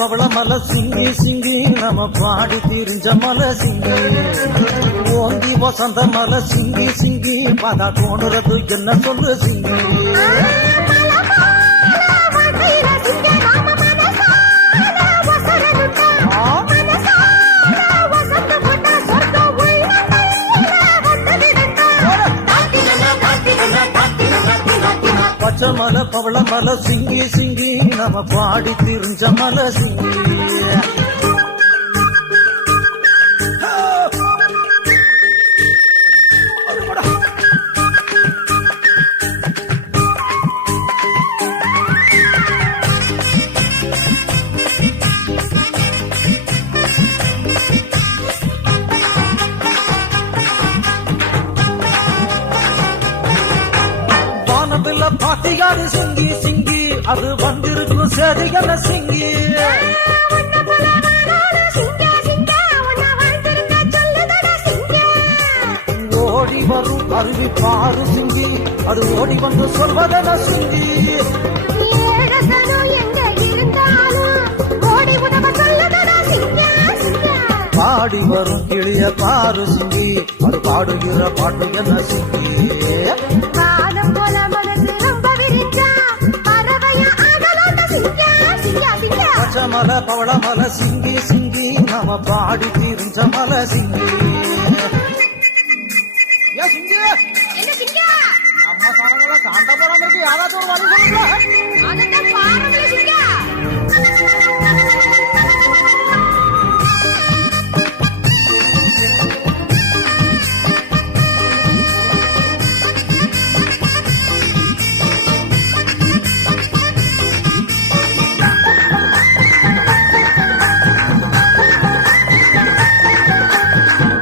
பவள மலை சிங்கி சிங்கி நம்ம பாடி திரிஞ்ச மலை சிங்கி ஓங்கி வசந்த மலை சிங்கி சிங்கி பதா தோணுறது என்ன சொல்லு சிங்கி பச்சை மலை பவள மலை சிங்கி சிங்கி நம்ம பாடி திரிஞ்ச மலை சிங்கி பாட்டியாரு சிங்கி சிங்கி அது வந்திருக்கும் சரியான சிங்கி ஓடி வரும் அருவி பாரு சிங்கி அது ஓடி வந்து சொல்வதென சிங்கி பாடி வரும் கிளிய பாரு சிங்கி அது பாடுகிற பாட்டு என்ன சிங்கி மலை பவள மலை சிங்கி சிங்கி நம்ம பாடி தீர்ந்த மலை சிங்கி நம்ம சாணங்களை சாண்ட போடாம இருக்கு யாராவது ஒரு வழி சொல்லுங்க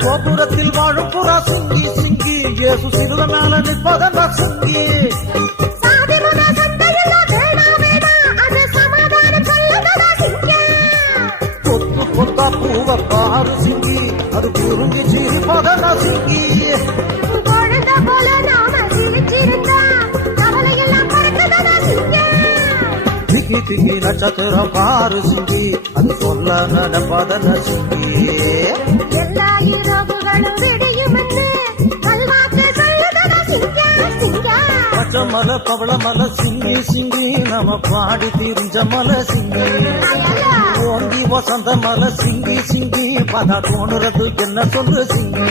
கோபுரத்தில் வாழும் புறா சிங்கி சிங்கி இயேசு சிறுவ மேல நிற்பதென்ன சிங்கி கொத்து கொத்தா பூவ பாரு சிங்கி அது குறுங்கி சிரிப்பதென்ன சிங்கி திக்கி திக்கி நட்சத்திரம் பாரு சிங்கி அது சொல்ல நடப்பதென்ன சிங்கி பச்சை மலை பவள மலை சிங்கி சிங்கி நம்ம பாடி திரிஞ்ச மலை சிங்கி ஓங்கி வசந்த மலை சிங்கி சிங்கி பதா தோணுறது என்ன சொல்லு சிங்கி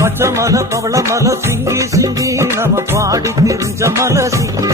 பச்சை மலை பவள மலை சிங்கி சிங்கி நம்ம பாடி திரிஞ்ச மலை சிங்கி